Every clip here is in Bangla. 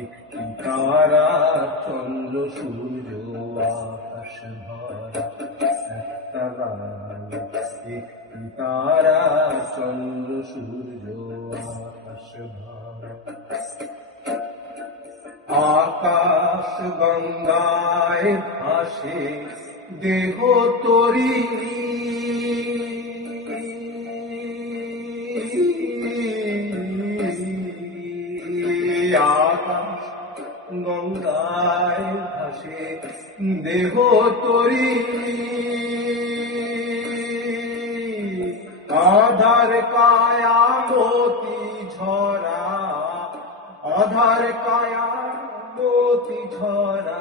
একটি তারা চন্দ্র সূর্য আকাশ ভরা। একটি তারা চন্দ্র সূর্য আকাশ ভরা। আকাশ গঙ্গায় ভাসে দেহ তরি, আকাশ গঙ্গায় ভাসে দেহ তরি। আধার কায়া মতি ঝরা, আধার কায়া মতি ঝরা।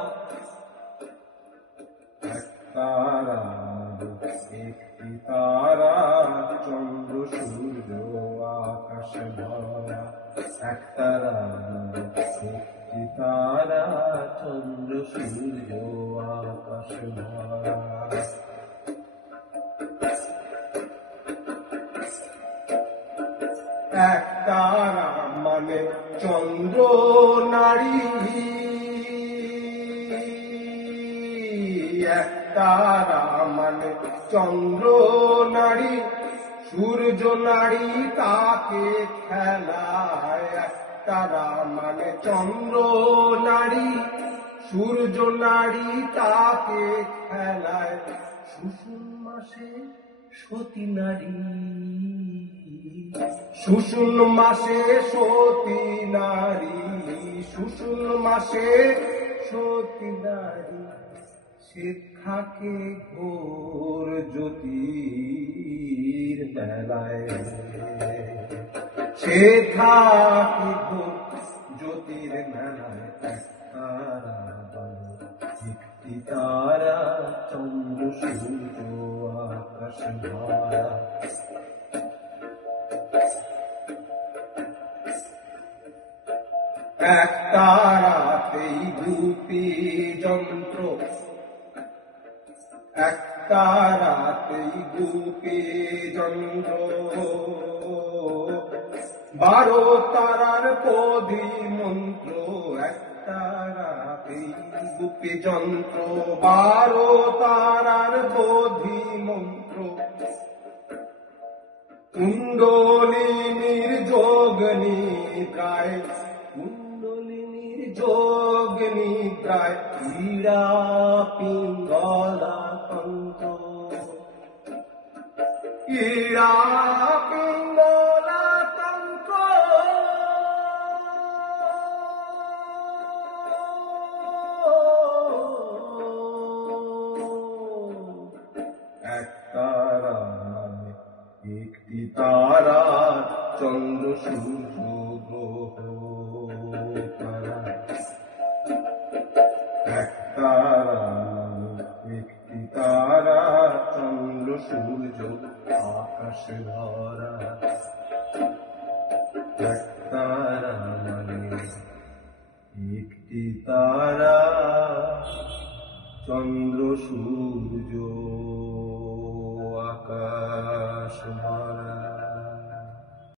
তারা একটি তারা চন্দ্র সূর্য আকাশ ভরা। এক তারা একটি তারা চন্দ্র সূর্য আকাশ ভরা। এক তারা মানে চন্দ্র নারী, এক তারা মানে চন্দ্র নারী। সূর্য নারী তাকে খেলায়। এক তারা মানে চন্দ্র নারী, সূর্য নারী তাকে খেলায়। শুশুন মাসে সতী নারী, শুশুন মাসে সতী নারী, শুশুন মাসে সতী নারী। সে থাকে ঘোর জ্যোতির মেলায়, সে থাকে ঘোর জ্যোতির মেলায়। তারা একটি তারা চন্দ্র সূর্য আকাশ ভরা। এক তারাতেই দুটি যন্ত্র, এক তারাতেই দুটি যন্ত্র। 12 তারার পদি মন্ত্র। এক তারাতেই দুটি যন্ত্র, 12 তারার পদি মন্ত্র। কুণ্ডলিনীর যোগ নিদ্রায়, কুণ্ডলিনীর যোগ নিদ্রায়। ক্রীড়া পিঙ্গলা তন্ত্র, ক্রীড়া পিঙ্গলা তন্ত্র। এক তারা একটি তারা চন্দ্র সূর্য গ্রহ তারা। এক তারা একটি তারা চন্দ্র সূর্য আকাশ ভরা।